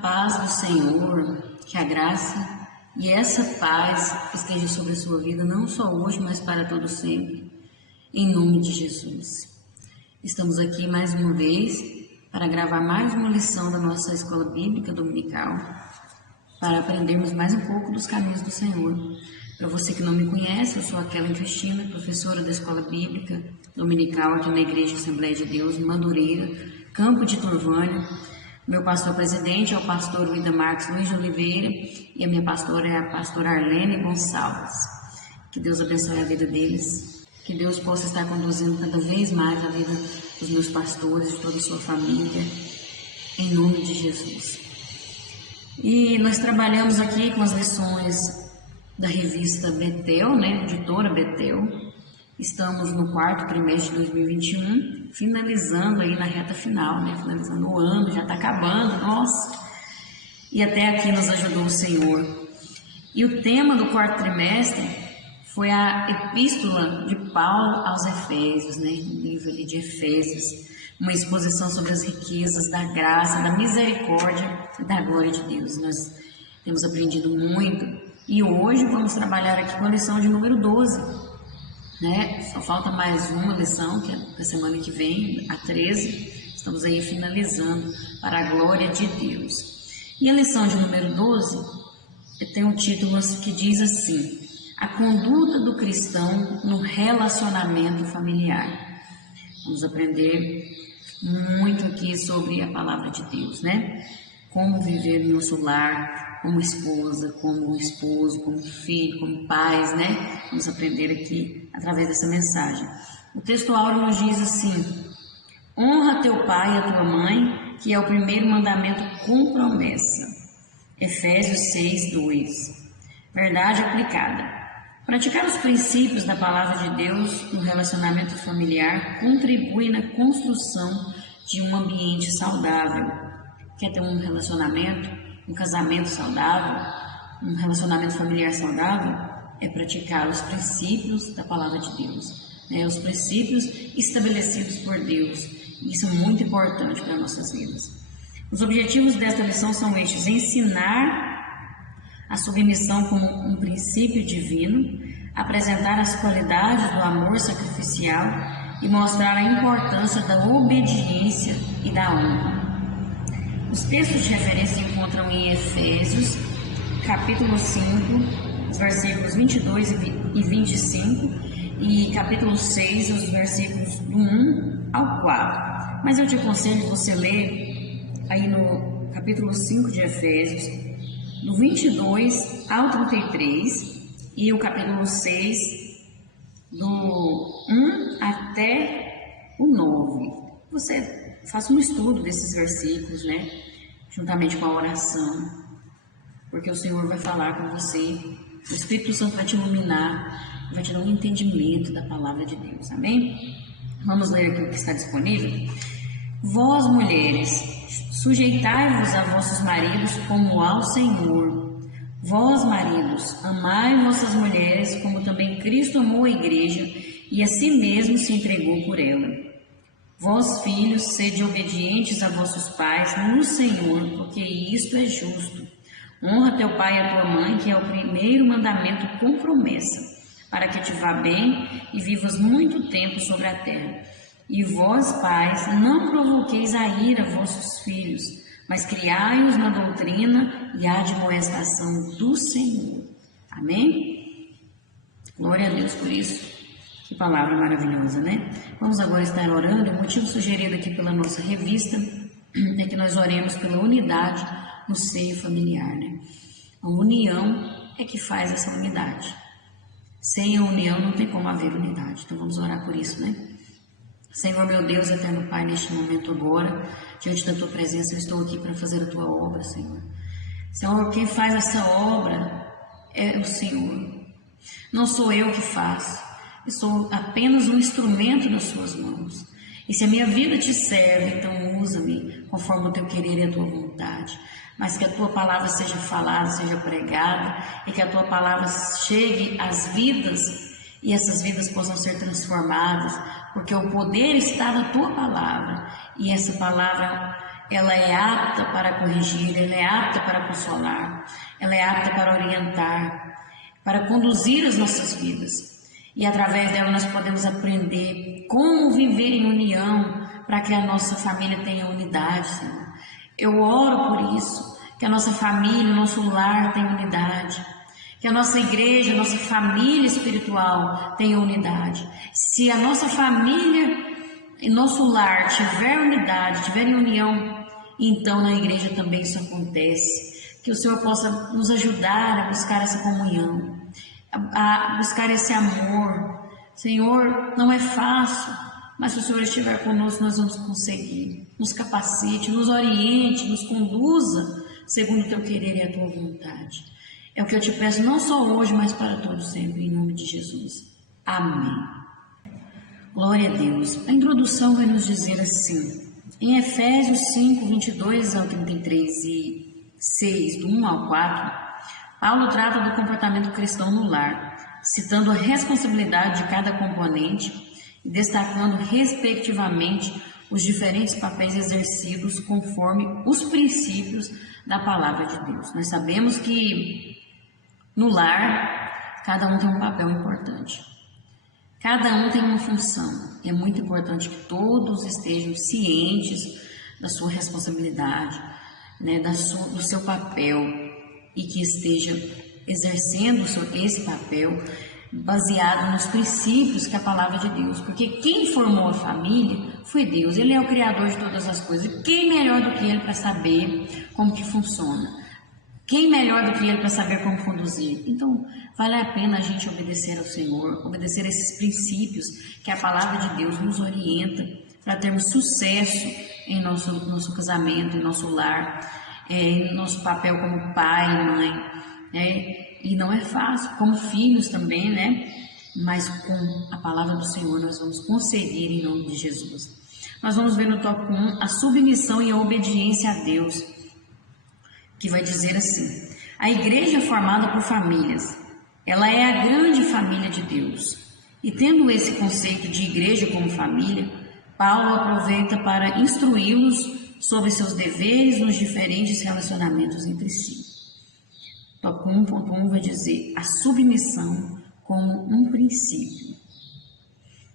paz do Senhor, que a graça e essa paz esteja sobre a sua vida, não só hoje, mas para todo sempre, em nome de Jesus. Estamos aqui mais uma vez para gravar mais uma lição da nossa escola bíblica dominical, para aprendermos mais um pouco dos caminhos do Senhor. Para você que não me conhece, eu sou a Kellen Cristina, professora da escola bíblica dominical aqui na Igreja Assembleia de Deus, Madureira, Campo de Turvânia. Meu pastor presidente é o pastor Wida Marques Luiz de Oliveira e a minha pastora é a pastora Arlene Gonçalves. Que Deus abençoe a vida deles, que Deus possa estar conduzindo cada vez mais a vida dos meus pastores, de toda a sua família, em nome de Jesus. E nós trabalhamos aqui com as lições da revista Betel, editora Betel. Estamos no quarto trimestre de 2021, finalizando aí na reta final, finalizando o ano, já está acabando, nossa! E até aqui nos ajudou o Senhor. E o tema do quarto trimestre foi a epístola de Paulo aos Efésios, o livro ali de Efésios, uma exposição sobre as riquezas da graça, da misericórdia e da glória de Deus. Nós temos aprendido muito e hoje vamos trabalhar aqui com a lição de número 12. Só falta mais uma lição, que é a semana que vem, a 13, estamos aí finalizando para a glória de Deus. E a lição de número 12 tem um título que diz assim: a conduta do cristão no relacionamento familiar. Vamos aprender muito aqui sobre a palavra de Deus, Como viver no nosso lar, como esposa, como esposo, como filho, como pais, Vamos aprender aqui através dessa mensagem. O texto áureo nos diz assim: honra teu pai e a tua mãe, que é o primeiro mandamento com promessa. Efésios 6:2. Verdade aplicada. Praticar os princípios da palavra de Deus no relacionamento familiar contribui na construção de um ambiente saudável. Quer ter um relacionamento, um casamento saudável, um relacionamento familiar saudável? É praticar os princípios da palavra de Deus, os princípios estabelecidos por Deus. Isso é muito importante para nossas vidas. Os objetivos desta lição são estes: ensinar a submissão como um princípio divino, apresentar as qualidades do amor sacrificial e mostrar a importância da obediência e da honra. Os textos de referência se encontram em Efésios, capítulo 5, os versículos 22 e 25, e capítulo 6, os versículos do 1 ao 4. Mas eu te aconselho você ler aí no capítulo 5 de Efésios, do 22 ao 33, e o capítulo 6, do 1 até o 9. Você faça um estudo desses versículos, juntamente com a oração, porque o Senhor vai falar com você, o Espírito Santo vai te iluminar, vai te dar um entendimento da palavra de Deus, amém? Vamos ler aqui o que está disponível. Vós, mulheres, sujeitai-vos a vossos maridos como ao Senhor. Vós, maridos, amai vossas mulheres, como também Cristo amou a igreja e a si mesmo se entregou por ela. Vós, filhos, sede obedientes a vossos pais no Senhor, porque isto é justo. Honra teu pai e a tua mãe, que é o primeiro mandamento com promessa, para que te vá bem e vivas muito tempo sobre a terra. E vós, pais, não provoqueis a ira vossos filhos, mas criai-os na doutrina e admoestação do Senhor. Amém? Glória a Deus por isso. Que palavra maravilhosa, Vamos agora estar orando. O motivo sugerido aqui pela nossa revista é que nós oremos pela unidade no seio familiar, A união é que faz essa unidade. Sem a união não tem como haver unidade. Então vamos orar por isso, Senhor, meu Deus, eterno Pai, neste momento agora, diante da Tua presença, eu estou aqui para fazer a Tua obra, Senhor. Senhor, quem faz essa obra é o Senhor. Não sou eu que faço. Eu sou apenas um instrumento nas Suas mãos. E se a minha vida te serve, então usa-me conforme o Teu querer e a Tua vontade. Mas que a Tua palavra seja falada, seja pregada, e que a Tua palavra chegue às vidas e essas vidas possam ser transformadas, porque o poder está na Tua palavra, e essa palavra ela é apta para corrigir, ela é apta para consolar, ela é apta para orientar, para conduzir as nossas vidas. E através dela nós podemos aprender como viver em união para que a nossa família tenha unidade, Senhor. Eu oro por isso, que a nossa família, o nosso lar tenha unidade, que a nossa igreja, a nossa família espiritual tenha unidade. Se a nossa família e nosso lar tiver unidade, tiver em união, então na igreja também isso acontece. Que o Senhor possa nos ajudar a buscar essa comunhão, a buscar esse amor. Senhor, não é fácil, mas se o Senhor estiver conosco, nós vamos conseguir. Nos capacite, nos oriente, nos conduza segundo o teu querer e a tua vontade. É o que eu te peço, não só hoje, mas para todos sempre, em nome de Jesus. Amém. Glória a Deus. A introdução vai nos dizer assim, em Efésios 5, 22 ao 33 e 6, do 1 ao 4, Paulo trata do comportamento cristão no lar, citando a responsabilidade de cada componente e destacando respectivamente os diferentes papéis exercidos conforme os princípios da palavra de Deus. Nós sabemos que no lar, cada um tem um papel importante. Cada um tem uma função. É muito importante que todos estejam cientes da sua responsabilidade, né, do seu papel, e que estejam exercendo esse papel baseado nos princípios que a palavra de Deus, porque quem formou a família foi Deus, Ele é o Criador de todas as coisas, e quem melhor do que Ele para saber como que funciona? Quem melhor do que Ele para saber como conduzir? Então, vale a pena a gente obedecer ao Senhor, obedecer a esses princípios que a palavra de Deus nos orienta para termos sucesso em nosso casamento, em nosso lar, em nosso papel como pai e mãe, né? E não é fácil, como filhos também, né? Mas com a palavra do Senhor nós vamos conseguir em nome de Jesus. Nós vamos ver no tópico 1 a submissão e a obediência a Deus, que vai dizer assim: a igreja é formada por famílias, ela é a grande família de Deus. E tendo esse conceito de igreja como família, Paulo aproveita para instruí-los sobre seus deveres nos diferentes relacionamentos entre si. Tópico 1.1 vai dizer a submissão como um princípio.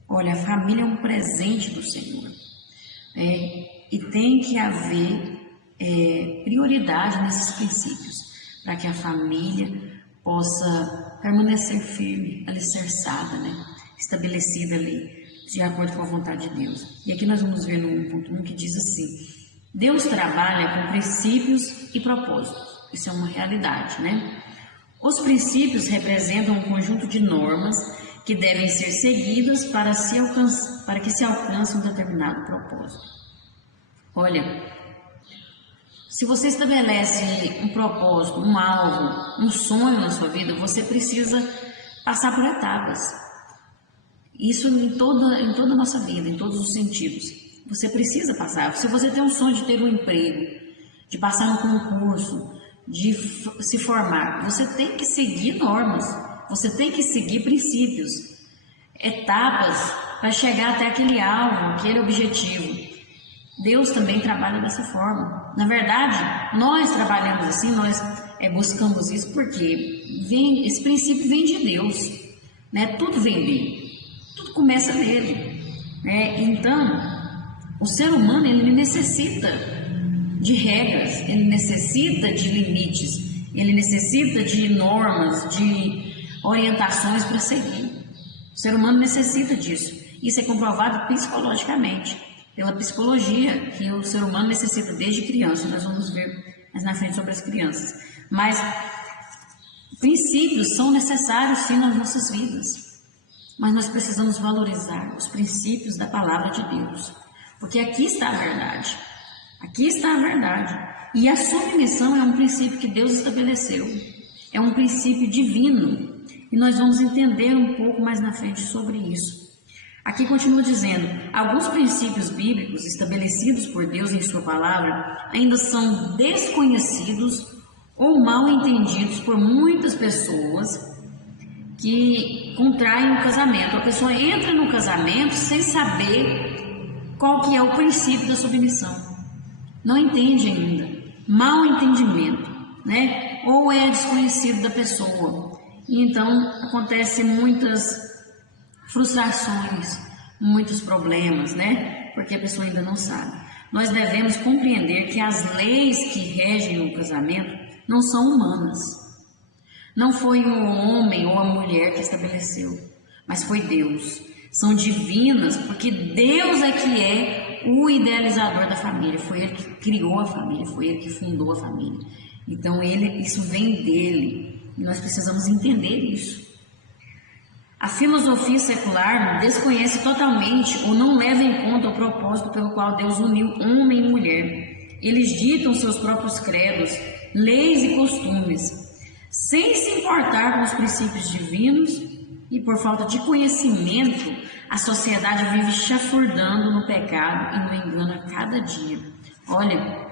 Olha, a família é um presente do Senhor, e tem que haver prioridade nesses princípios, para que a família possa permanecer firme, alicerçada, né? Estabelecida ali, de acordo com a vontade de Deus. E aqui nós vamos ver no 1.1 que diz assim: Deus trabalha com princípios e propósitos. Isso é uma realidade, né? Os princípios representam um conjunto de normas que devem ser seguidas para que se alcance um determinado propósito. Olha, se você estabelece um propósito, um alvo, um sonho na sua vida, você precisa passar por etapas. Isso em toda a nossa vida, em todos os sentidos. Você precisa passar. Se você tem um sonho de ter um emprego, de passar no concurso, de se formar, você tem que seguir normas, você tem que seguir princípios, etapas para chegar até aquele alvo, aquele objetivo. Deus também trabalha dessa forma. Na verdade, nós trabalhamos assim, nós buscamos isso porque esse princípio vem de Deus, né? Tudo vem dele, tudo começa nele, né? Então, o ser humano ele necessita de regras, ele necessita de limites, ele necessita de normas, de orientações para seguir. O ser humano necessita disso. Isso é comprovado psicologicamente, pela psicologia, que o ser humano necessita desde criança. Nós vamos ver mais na frente sobre as crianças. Mas princípios são necessários sim nas nossas vidas. Mas nós precisamos valorizar os princípios da palavra de Deus, porque aqui está a verdade. Aqui está a verdade. E a submissão é um princípio que Deus estabeleceu. É um princípio divino. E nós vamos entender um pouco mais na frente sobre isso. Aqui continua dizendo: alguns princípios bíblicos estabelecidos por Deus em sua palavra ainda são desconhecidos ou mal entendidos por muitas pessoas que contraem o casamento. A pessoa entra no casamento sem saber qual que é o princípio da submissão. não entende ainda, mau entendimento, né? Ou é desconhecido da pessoa. E então acontecem muitas frustrações, muitos problemas, né? Porque a pessoa ainda não sabe. Nós devemos compreender que as leis que regem o casamento não são humanas. Não foi o homem ou a mulher que estabeleceu, mas foi Deus. São divinas, porque Deus é que é o idealizador da família. Foi Ele que criou a família, foi Ele que fundou a família. Então, isso vem dele. E nós precisamos entender isso. A filosofia secular desconhece totalmente ou não leva em conta o propósito pelo qual Deus uniu homem e mulher. Eles ditam seus próprios credos, leis e costumes, sem se importar com os princípios divinos, e por falta de conhecimento, a sociedade vive chafurdando no pecado e no engano a cada dia. Olha,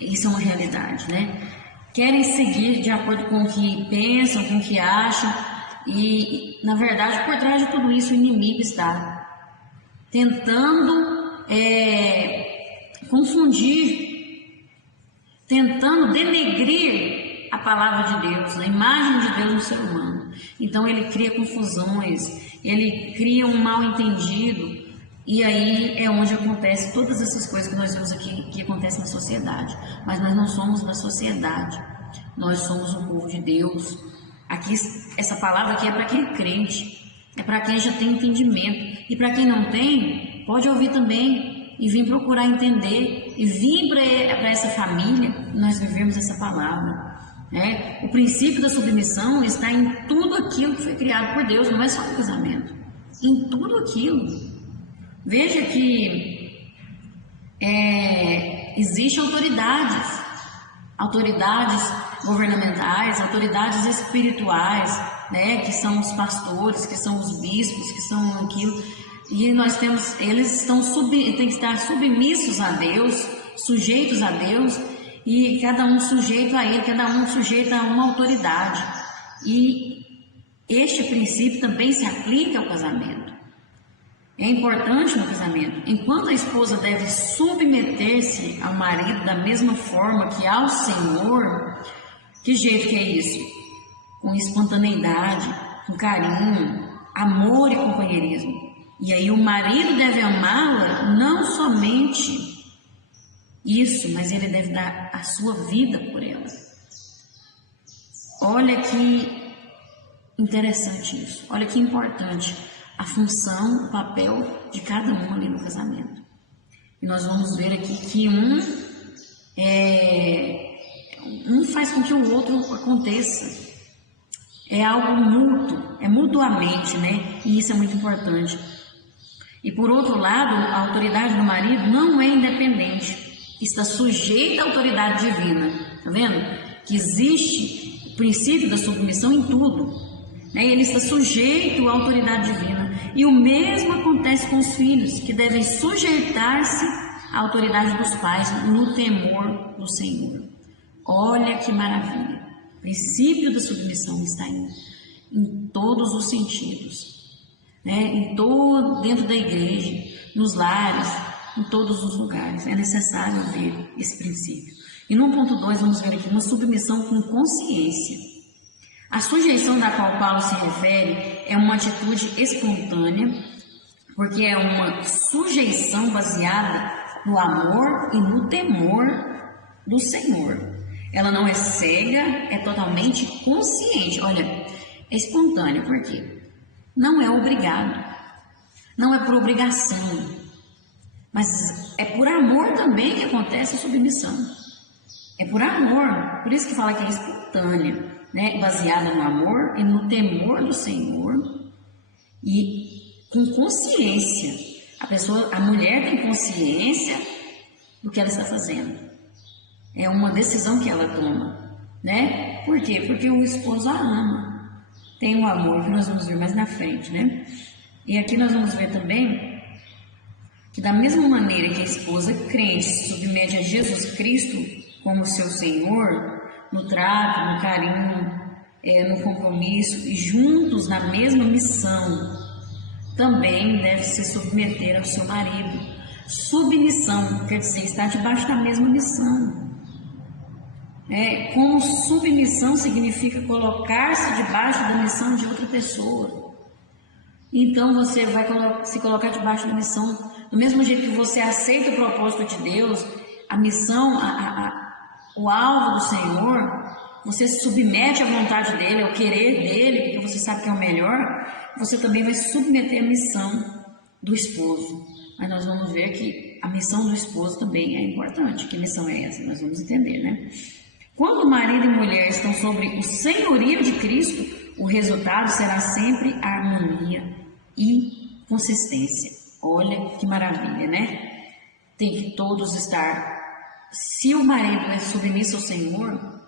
isso é uma realidade, né? Querem seguir de acordo com o que pensam, com o que acham, e na verdade por trás de tudo isso o inimigo está tentando confundir, tentando denegrir a palavra de Deus, a imagem de Deus no ser humano. Então ele cria confusões, ele cria um mal entendido, e aí é onde acontece todas essas coisas que nós vemos aqui que acontecem na sociedade. Mas nós não somos da sociedade, nós somos um povo de Deus. Aqui, essa palavra aqui é para quem é crente, é para quem já tem entendimento, e para quem não tem, pode ouvir também e vir procurar entender e vir para essa família. Nós vivemos essa palavra. O princípio da submissão está em tudo aquilo que foi criado por Deus, não é só no casamento, em tudo aquilo. Veja que existem autoridades governamentais, autoridades espirituais, né, que são os pastores, que são os bispos, que são aquilo, e nós temos, eles têm que estar submissos a Deus, sujeitos a Deus, e cada um sujeito a ele, cada um sujeito a uma autoridade. E este princípio também se aplica ao casamento. É importante no casamento. Enquanto a esposa deve submeter-se ao marido da mesma forma que ao Senhor, que jeito que é isso? Com espontaneidade, com carinho, amor e companheirismo. E aí o marido deve amá-la não somente isso, mas ele deve dar a sua vida por ela. Olha que interessante isso, olha que importante a função, o papel de cada um ali no casamento. E nós vamos ver aqui que um faz com que o outro aconteça. É algo mútuo, é mutuamente, né? E isso é muito importante. E por outro lado, a autoridade do marido não é independente, está sujeita à autoridade divina. Tá vendo? Que existe o princípio da submissão em tudo, né? Ele está sujeito à autoridade divina. E o mesmo acontece com os filhos, que devem sujeitar-se à autoridade dos pais no temor do Senhor. Olha que maravilha! O princípio da submissão está em todos os sentidos, né? Dentro da igreja, nos lares, em todos os lugares. É necessário ver esse princípio. E no ponto 2, vamos ver aqui uma submissão com consciência. A sujeição da qual Paulo se refere é uma atitude espontânea, porque é uma sujeição baseada no amor e no temor do Senhor. Ela não é cega, é totalmente consciente. Olha, é espontânea, por quê? Não é obrigado, não é por obrigação, mas é por amor também que acontece a submissão. É por amor, por isso que fala que é espontânea, né? Baseada no amor e no temor do Senhor e com consciência. A mulher tem consciência do que ela está fazendo. É uma decisão que ela toma, né? Por quê? Porque o esposo a ama. Tem um amor que nós vamos ver mais na frente, né? E aqui nós vamos ver também que da mesma maneira que a esposa crente se submete a Jesus Cristo como seu Senhor, no trato, no carinho, no compromisso e juntos na mesma missão, também deve se submeter ao seu marido, Submissão quer dizer estar debaixo da mesma missão. Como submissão significa colocar-se debaixo da missão de outra pessoa. Então você vai se colocar debaixo da missão, do mesmo jeito que você aceita o propósito de Deus, a missão, o alvo do Senhor, você se submete à vontade dele, ao querer dele, porque você sabe que é o melhor, você também vai submeter a missão do esposo. Mas nós vamos ver que a missão do esposo também é importante. Que missão é essa? Nós vamos entender, né? Quando marido e mulher estão sobre o senhorio de Cristo, o resultado será sempre harmonia e consistência. Olha que maravilha, né? Tem que todos estar... Se o marido é submisso ao Senhor,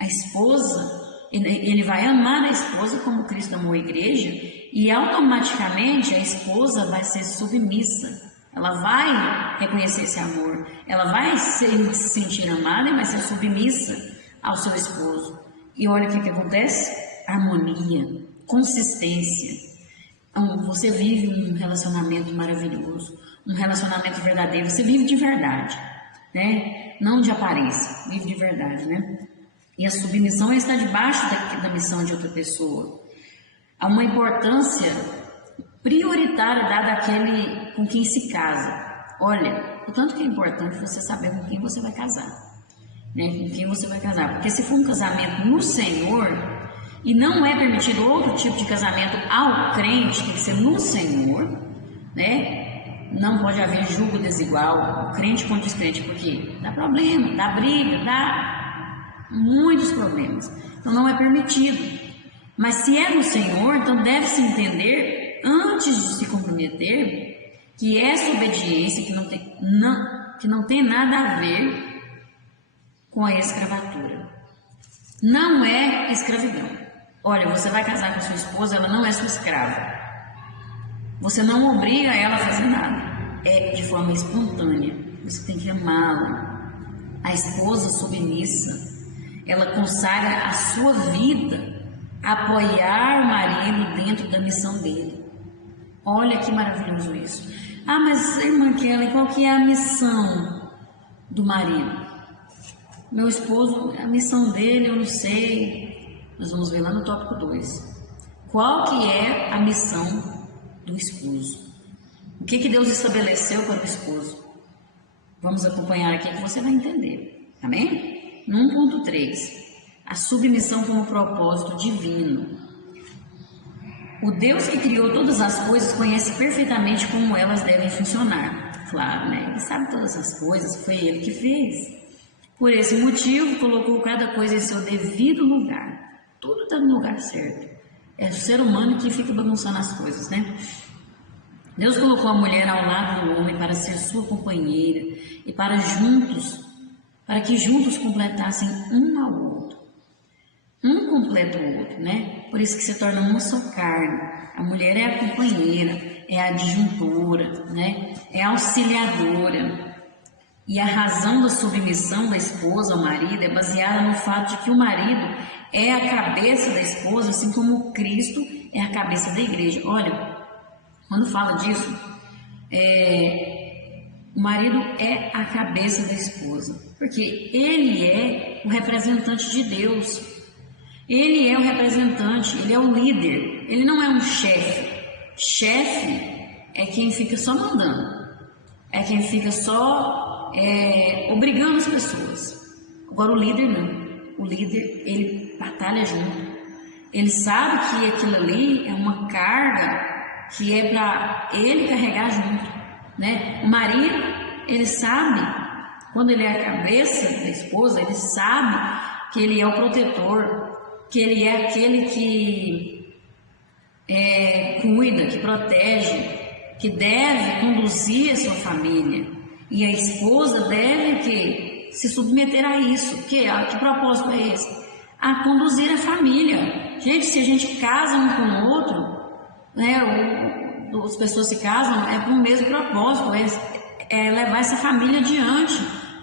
a esposa, ele vai amar a esposa como Cristo amou a igreja, e automaticamente a esposa vai ser submissa. Ela vai reconhecer esse amor, ela vai se sentir amada e vai ser submissa ao seu esposo. E olha o que acontece: harmonia, consistência. Então, você vive um relacionamento maravilhoso, um relacionamento verdadeiro, você vive de verdade, né? Não de aparência, vive de verdade, né? E a submissão é estar debaixo da missão de outra pessoa. Há uma importância prioritária dada àquele com quem se casa. Olha, o tanto que é importante você saber com quem você vai casar, né? Com quem você vai casar. Porque se for um casamento no Senhor, e não é permitido outro tipo de casamento ao crente, tem que ser no Senhor, né? Não pode haver julgo desigual, o crente contra o descrente, porque dá problema, dá briga, dá muitos problemas. Então não é permitido. Mas se é no Senhor, então deve-se entender, antes de se comprometer, que essa obediência que não tem nada a ver com a escravatura. Não é escravidão. Olha, você vai casar com sua esposa, ela não é sua escrava. Você não obriga ela a fazer nada. É de forma espontânea. Você tem que amá-la. A esposa submissa, ela consagra a sua vida a apoiar o marido dentro da missão dele. Olha que maravilhoso isso. Ah, mas irmã Kelly, qual que é a missão do marido? Meu esposo, a missão dele, eu não sei. Nós vamos ver lá no tópico 2. Qual que é a missão do esposo? O que Deus estabeleceu para o esposo? Vamos acompanhar aqui que você vai entender. Amém? No 1.3, a submissão como propósito divino. O Deus que criou todas as coisas conhece perfeitamente como elas devem funcionar. Claro, né? Ele sabe todas as coisas, foi Ele que fez. Por esse motivo, colocou cada coisa em seu devido lugar. Tudo está no lugar certo. É o ser humano que fica bagunçando as coisas, né? Deus colocou a mulher ao lado do homem para ser sua companheira e para que juntos completassem um ao outro. Um completa o outro, né? Por isso que se torna uma só carne. A mulher é a companheira, é a adjuntora, né? É a auxiliadora. E a razão da submissão da esposa ao marido é baseada no fato de que o marido é a cabeça da esposa, assim como Cristo é a cabeça da igreja. Olha, quando fala disso, o marido é a cabeça da esposa, porque ele é o representante de Deus. Ele é o representante, ele é o líder, ele não é um chefe. Chefe é quem fica só mandando, é quem fica só obrigando as pessoas. Agora o líder não. O líder, ele batalha junto. Ele sabe que aquilo ali é uma carga que é para ele carregar junto, né? O marido, ele sabe, quando ele é a cabeça da esposa, ele sabe que ele é o protetor, que ele é aquele que cuida, que protege, que deve conduzir a sua família. E a esposa deve se submeter a isso. Que propósito é esse? A conduzir a família. Gente, se a gente casa um com o outro, né, as pessoas se casam, é com o mesmo propósito, é levar essa família adiante,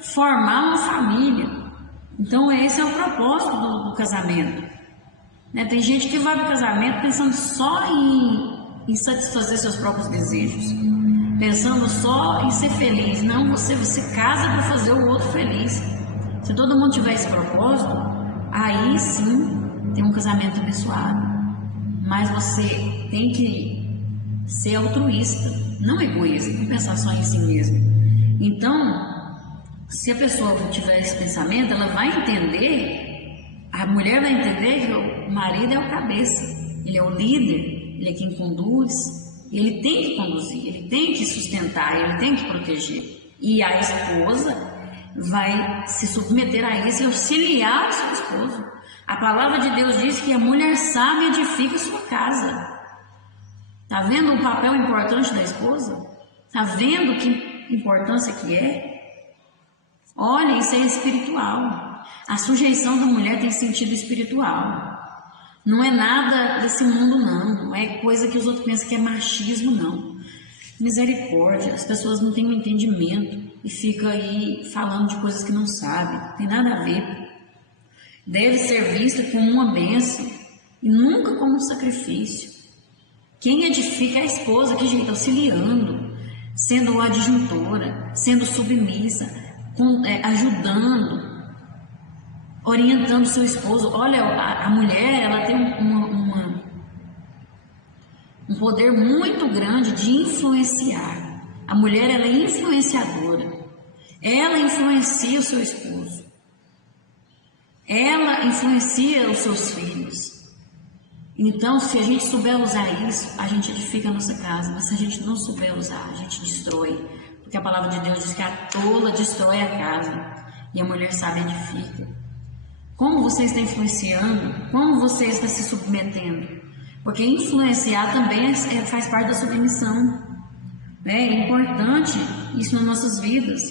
formar uma família. Então esse é o propósito do casamento, né? Tem gente que vai para o casamento pensando só em satisfazer seus próprios desejos. pensando só em ser feliz. Não, você casa para fazer o outro feliz. Se todo mundo tiver esse propósito, aí sim tem um casamento abençoado. Mas você tem que ser altruísta, não egoísta, não pensar só em si mesmo. Então, se a pessoa tiver esse pensamento, ela vai entender, a mulher vai entender que o marido é o cabeça, ele é o líder, ele é quem conduz, ele tem que conduzir, ele tem que sustentar, ele tem que proteger. E a esposa vai se submeter a isso e auxiliar o seu esposo. A palavra de Deus diz que a mulher sábia edifica sua casa. Está vendo o papel importante da esposa? Está vendo que importância que é? Olha, isso é espiritual. A sujeição da mulher tem sentido espiritual. Não é nada desse mundo, não. Não é coisa que os outros pensam que é machismo, não. Misericórdia. As pessoas não têm um entendimento e ficam aí falando de coisas que não sabem. Não tem nada a ver. Deve ser vista como uma bênção e nunca como um sacrifício. Quem edifica é a esposa, que jeito, auxiliando, sendo adjuntora, sendo submissa, ajudando, orientando seu esposo. Olha, a mulher, ela tem um poder muito grande de influenciar. A mulher, ela é influenciadora. Ela influencia o seu esposo. Ela influencia os seus filhos. Então, se a gente souber usar isso, a gente edifica a nossa casa. Mas se a gente não souber usar, a gente destrói. Porque a palavra de Deus diz que a tola destrói a casa e a mulher sábia edifica. Como você está influenciando? Como você está se submetendo? Porque influenciar também faz parte da submissão. É importante isso nas nossas vidas.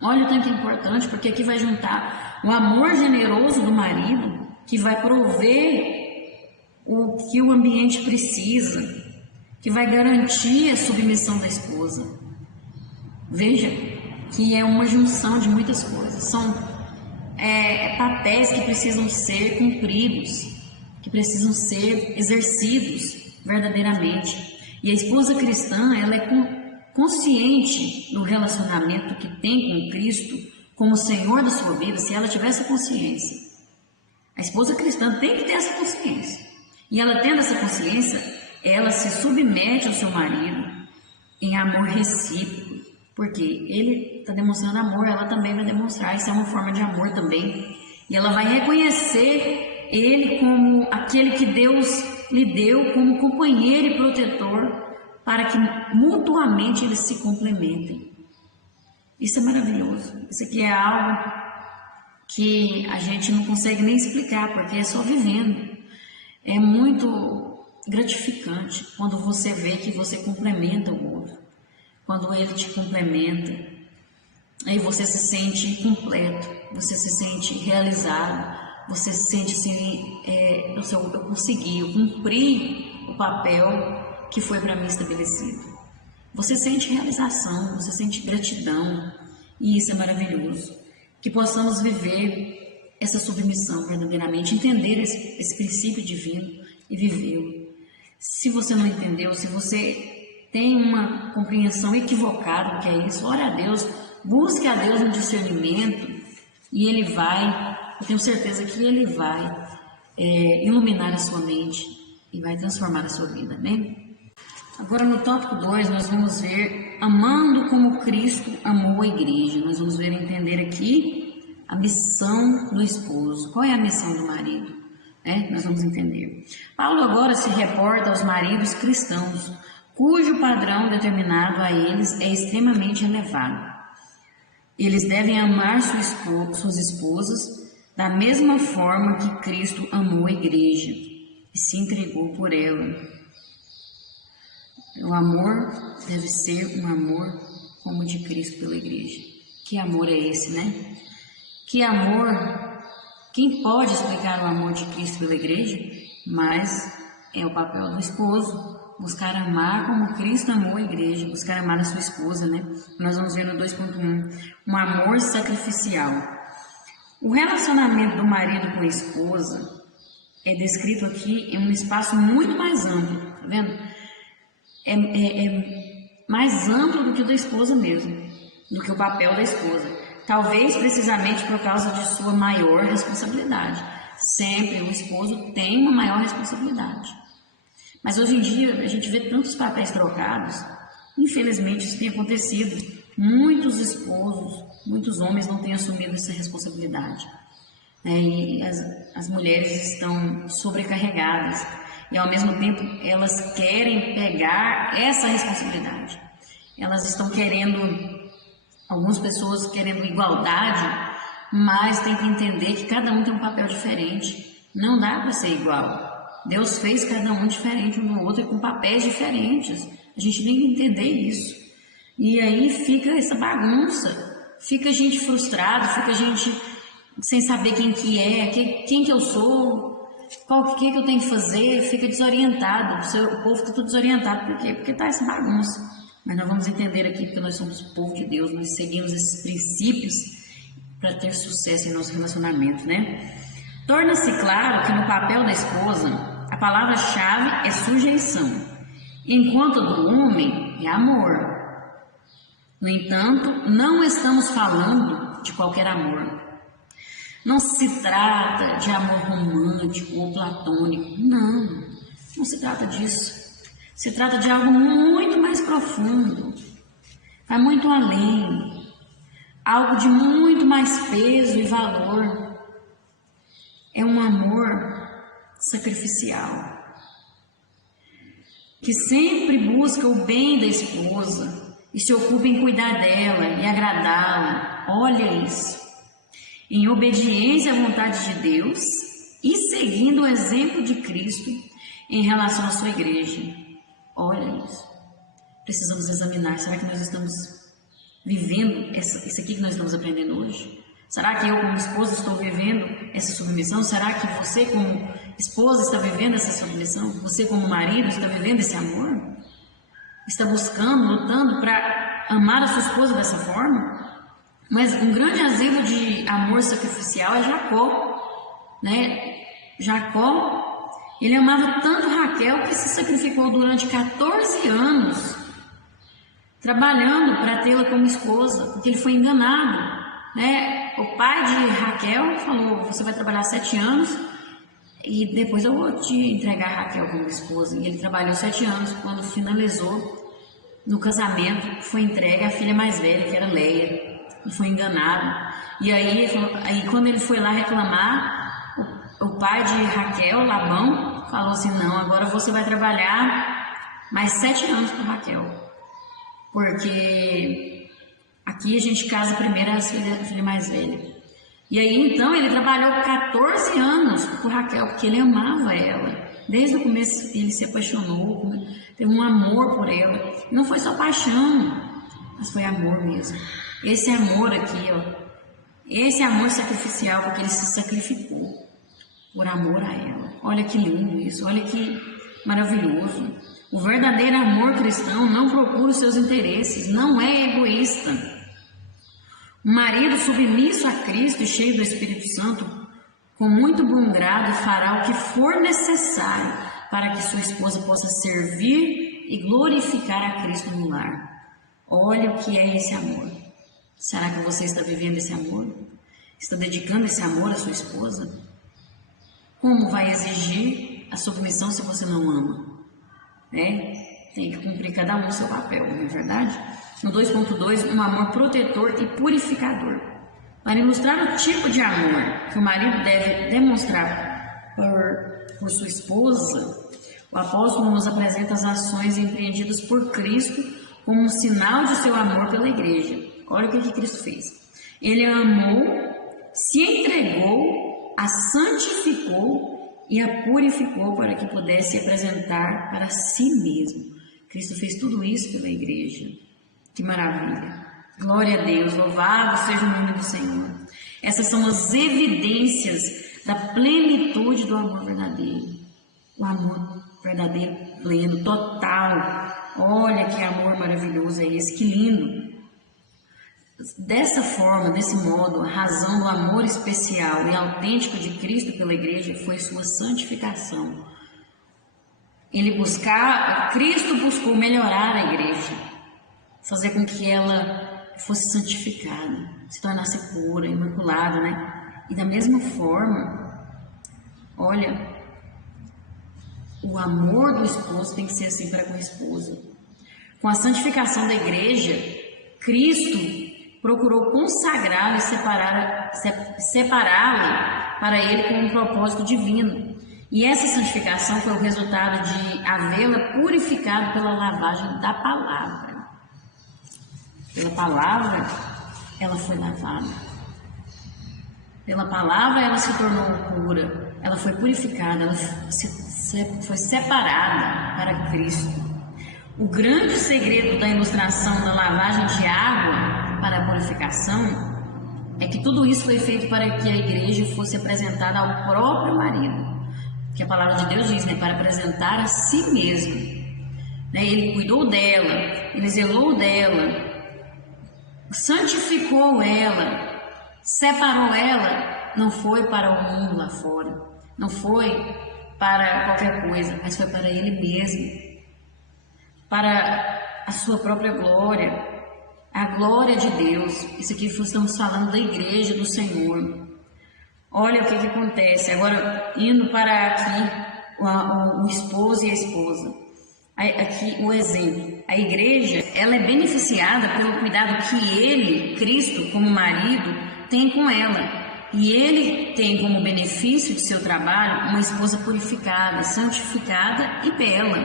Olha o tanto que é importante, porque aqui vai juntar o amor generoso do marido, que vai prover o que o ambiente precisa, que vai garantir a submissão da esposa. Veja que é uma junção de muitas coisas. São papéis que precisam ser cumpridos, que precisam ser exercidos verdadeiramente. E a esposa cristã, ela é consciente do relacionamento que tem com Cristo como Senhor da sua vida. Se ela tiver essa consciência, a esposa cristã tem que ter essa consciência. E ela tendo essa consciência, ela se submete ao seu marido em amor recíproco, porque ele está demonstrando amor, ela também vai demonstrar. Isso é uma forma de amor também. E ela vai reconhecer ele como aquele que Deus lhe deu como companheiro e protetor, para que mutuamente eles se complementem. Isso é maravilhoso. Isso aqui é algo que a gente não consegue nem explicar, porque é só vivendo. É muito gratificante quando você vê que você complementa o outro, quando ele te complementa, aí você se sente completo, você se sente realizado, você se sente assim, eu consegui, eu cumpri o papel que foi para mim estabelecido. Você sente realização, você sente gratidão, e isso é maravilhoso. Que possamos viver essa submissão verdadeiramente, entender esse princípio divino e vivê-lo. Se você não entendeu, se você tem uma compreensão equivocada do que é isso, ore a Deus, busque a Deus no discernimento, e Ele vai, eu tenho certeza que Ele vai iluminar a sua mente e vai transformar a sua vida, amém? Agora no tópico 2 nós vamos ver amando como Cristo amou a igreja. Nós vamos ver e entender aqui a missão do esposo. Qual é a missão do marido? Nós vamos entender. Paulo agora se reporta aos maridos cristãos, cujo padrão determinado a eles é extremamente elevado. Eles devem amar suas esposas da mesma forma que Cristo amou a igreja e se entregou por ela. O amor deve ser um amor como o de Cristo pela igreja. Que amor é esse, né? Que amor, quem pode explicar o amor de Cristo pela igreja? Mas é o papel do esposo, buscar amar como Cristo amou a igreja, buscar amar a sua esposa, né? Nós vamos ver no 2.1, um amor sacrificial. O relacionamento do marido com a esposa é descrito aqui em um espaço muito mais amplo, tá vendo? mais amplo do que o da esposa mesmo, do que o papel da esposa. Talvez precisamente por causa de sua maior responsabilidade. Sempre o esposo tem uma maior responsabilidade. Mas hoje em dia a gente vê tantos papéis trocados. Infelizmente isso tem acontecido. Muitos esposos, muitos homens não têm assumido essa responsabilidade. E as mulheres estão sobrecarregadas. E ao mesmo tempo elas querem pegar essa responsabilidade. Elas estão querendo, algumas pessoas querendo igualdade, mas tem que entender que cada um tem um papel diferente. Não dá para ser igual. Deus fez cada um diferente um do outro e com papéis diferentes. A gente tem que entender isso. E aí fica essa bagunça. Fica a gente frustrado, fica a gente sem saber quem que é, quem que eu sou, o que eu tenho que fazer, fica desorientado. O povo está tudo desorientado. Por quê? Porque está essa bagunça. Mas nós vamos entender aqui, porque nós somos o povo de Deus, nós seguimos esses princípios para ter sucesso em nosso relacionamento, né? Torna-se claro que no papel da esposa, a palavra-chave é sujeição, enquanto a do homem é amor. No entanto, não estamos falando de qualquer amor. Não se trata de amor romântico ou platônico, não se trata disso. Se trata de algo muito mais profundo, vai muito além, algo de muito mais peso e valor. É um amor sacrificial, que sempre busca o bem da esposa e se ocupa em cuidar dela e agradá-la. Olha isso, em obediência à vontade de Deus e seguindo o exemplo de Cristo em relação à sua igreja. Olha isso. Precisamos examinar, será que nós estamos vivendo isso aqui que nós estamos aprendendo hoje? Será que eu como esposa estou vivendo essa submissão? Será que você como esposa está vivendo essa submissão? Você como marido está vivendo esse amor? Está buscando, lutando para amar a sua esposa dessa forma? Mas um grande exemplo de amor sacrificial é Jacó, né? Jacó, ele amava tanto Raquel que se sacrificou durante 14 anos, trabalhando para tê-la como esposa, porque ele foi enganado, né? O pai de Raquel falou: você vai trabalhar 7 anos e depois eu vou te entregar Raquel como esposa. E ele trabalhou 7 anos. Quando finalizou no casamento, foi entregue a filha mais velha, que era Leia. Ele foi enganado. E aí quando ele foi lá reclamar, o pai de Raquel, Labão, falou assim: não, agora você vai trabalhar mais 7 anos com Raquel, porque aqui a gente casa primeiro a filha mais velha. E aí então ele trabalhou 14 anos com Raquel, porque ele amava ela. Desde o começo ele se apaixonou, teve um amor por ela. Não foi só paixão, mas foi amor mesmo. Esse amor aqui, ó, esse amor sacrificial, porque ele se sacrificou por amor a ela. Olha que lindo isso, olha que maravilhoso. O verdadeiro amor cristão não procura os seus interesses, não é egoísta. Um marido submisso a Cristo e cheio do Espírito Santo, com muito bom grado, fará o que for necessário para que sua esposa possa servir e glorificar a Cristo no lar. Olha o que é esse amor. Será que você está vivendo esse amor? Está dedicando esse amor à sua esposa? Como vai exigir a submissão se você não ama? Tem que cumprir cada um o seu papel, não é verdade? No 2.2, um amor protetor e purificador. Para ilustrar o tipo de amor que o marido deve demonstrar por sua esposa, o apóstolo nos apresenta as ações empreendidas por Cristo como um sinal de seu amor pela igreja. Olha o que Cristo fez. Ele a amou, se entregou, a santificou e a purificou para que pudesse apresentar para si mesmo. Cristo fez tudo isso pela igreja. Que maravilha! Glória a Deus, louvado seja o nome do Senhor. Essas são as evidências da plenitude do amor verdadeiro. O amor verdadeiro, pleno, total. Olha que amor maravilhoso é esse, que lindo! Dessa forma, desse modo, a razão do amor especial e autêntico de Cristo pela igreja foi sua santificação. Cristo buscou melhorar a igreja. fazer com que ela fosse santificada, se tornasse pura, imaculada, né? E da mesma forma, olha, o amor do esposo tem que ser assim para com a esposa. Com a santificação da igreja, Cristo procurou consagrá-la e separá-la para ele com um propósito divino. E essa santificação foi o resultado de havê-la purificado pela lavagem da palavra. Pela palavra, ela foi lavada. Pela palavra, ela se tornou pura. Ela foi purificada, ela foi separada para Cristo. O grande segredo da ilustração da lavagem de água para a purificação é que tudo isso foi feito para que a igreja fosse apresentada ao próprio marido. Que a palavra de Deus diz, né? Para apresentar a si mesmo. Né? Ele cuidou dela, ele zelou dela, santificou ela, separou ela. Não foi para o mundo lá fora, não foi para qualquer coisa, mas foi para ele mesmo, para a sua própria glória, a glória de Deus. Isso aqui estamos falando da igreja do Senhor. Olha o que acontece, agora indo para aqui o esposo e a esposa. Aqui o exemplo, a igreja, ela é beneficiada pelo cuidado que ele, Cristo, como marido, tem com ela. E ele tem como benefício de seu trabalho uma esposa purificada, santificada e bela.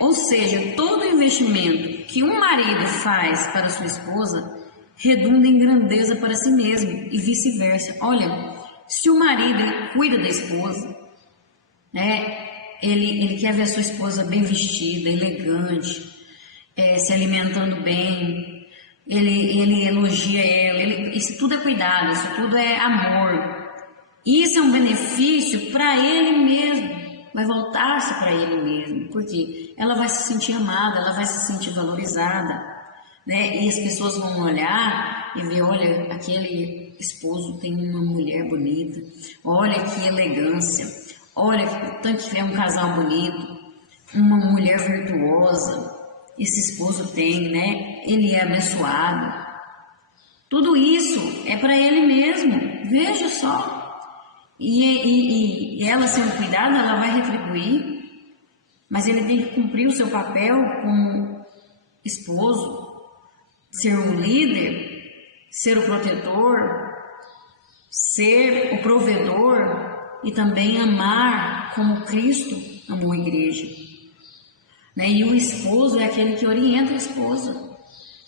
Ou seja, todo investimento que um marido faz para sua esposa redunda em grandeza para si mesmo e vice-versa. Olha, se o marido cuida da esposa, né, ele quer ver a sua esposa bem vestida, elegante, se alimentando bem, ele elogia ela, isso tudo é cuidado, isso tudo é amor. Isso é um benefício para ele mesmo. Vai voltar-se para ele mesmo, porque ela vai se sentir amada, ela vai se sentir valorizada, né? E as pessoas vão olhar e ver, olha, aquele esposo tem uma mulher bonita, olha que elegância, olha tanto que é um casal bonito, uma mulher virtuosa, esse esposo tem, né? Ele é abençoado. Tudo isso é para ele mesmo, veja só. E ela sendo cuidada, ela vai retribuir, mas ele tem que cumprir o seu papel como esposo, ser um líder, ser o protetor, ser o provedor e também amar como Cristo amou a igreja. Né? E o esposo é aquele que orienta a esposa.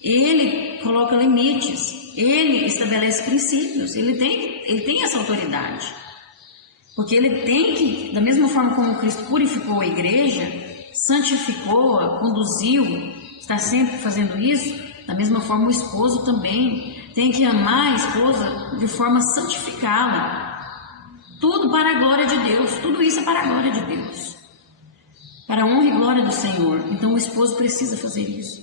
Ele coloca limites, ele estabelece princípios, ele tem essa autoridade. Porque ele tem que, da mesma forma como Cristo purificou a igreja, santificou-a, conduziu, está sempre fazendo isso, da mesma forma o esposo também tem que amar a esposa de forma a santificá-la. Tudo para a glória de Deus, tudo isso é para a glória de Deus. Para a honra e glória do Senhor. Então o esposo precisa fazer isso.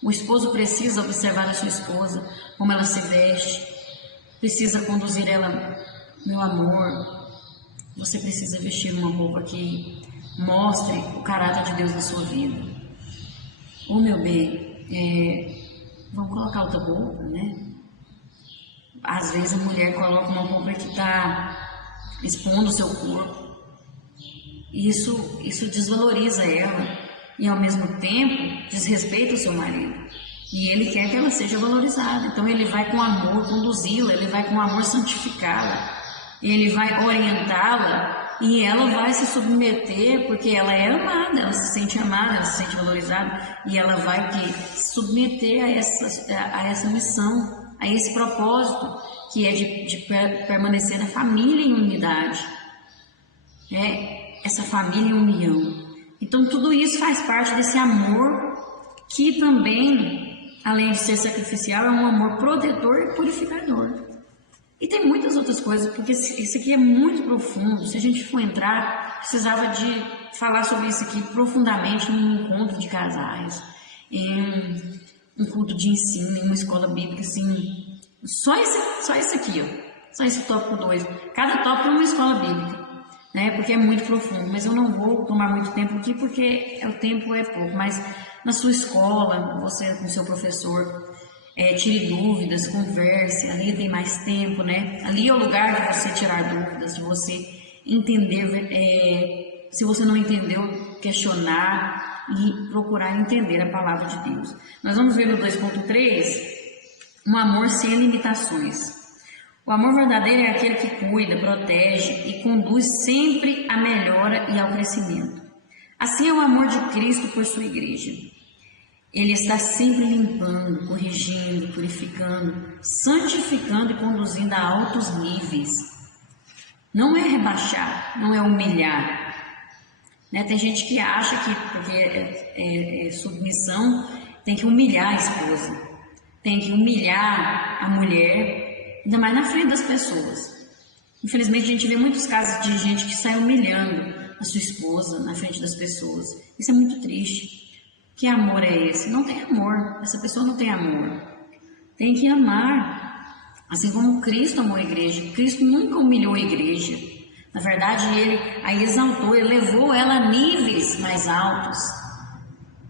O esposo precisa observar a sua esposa, como ela se veste, precisa conduzir ela, meu amor. Você precisa vestir uma roupa que mostre o caráter de Deus na sua vida. Ô meu bem, vamos colocar outra roupa, né? Às vezes a mulher coloca uma roupa que está expondo o seu corpo. Isso desvaloriza ela e ao mesmo tempo desrespeita o seu marido. E ele quer que ela seja valorizada. Então ele vai com amor conduzi-la, ele vai com amor santificá-la. Ele vai orientá-la e ela vai se submeter porque ela é amada, ela se sente amada, ela se sente valorizada e ela vai se submeter a essa missão, a esse propósito que é de permanecer na família em unidade, essa família em união. Então tudo isso faz parte desse amor que também, além de ser sacrificial, é um amor protetor e purificador. E tem muitas outras coisas, porque isso aqui é muito profundo. Se a gente for entrar, precisava de falar sobre isso aqui profundamente em um encontro de casais, em um culto de ensino, em uma escola bíblica, assim. Só esse aqui, ó. Só esse tópico 2. Cada tópico é uma escola bíblica. né? Porque é muito profundo, mas eu não vou tomar muito tempo aqui porque o tempo é pouco, mas na sua escola, você com seu professor, tire dúvidas, converse, ali tem mais tempo, né? Ali é o lugar de você tirar dúvidas, de você entender, se você não entendeu, questionar e procurar entender a palavra de Deus. Nós vamos ver no 2.3, um amor sem limitações. O amor verdadeiro é aquele que cuida, protege e conduz sempre à melhora e ao crescimento. Assim é o amor de Cristo por sua igreja. Ele está sempre limpando, corrigindo, purificando, santificando e conduzindo a altos níveis. Não é rebaixar, não é humilhar. Né? Tem gente que acha que porque submissão tem que humilhar a esposa, tem que humilhar a mulher, ainda mais na frente das pessoas. Infelizmente a gente vê muitos casos de gente que sai humilhando a sua esposa na frente das pessoas. Isso é muito triste. Que amor é esse? Não tem amor. Essa pessoa não tem amor. Tem que amar. Assim como Cristo amou a igreja. Cristo nunca humilhou a igreja. Na verdade, ele a exaltou, ele levou ela a níveis mais altos.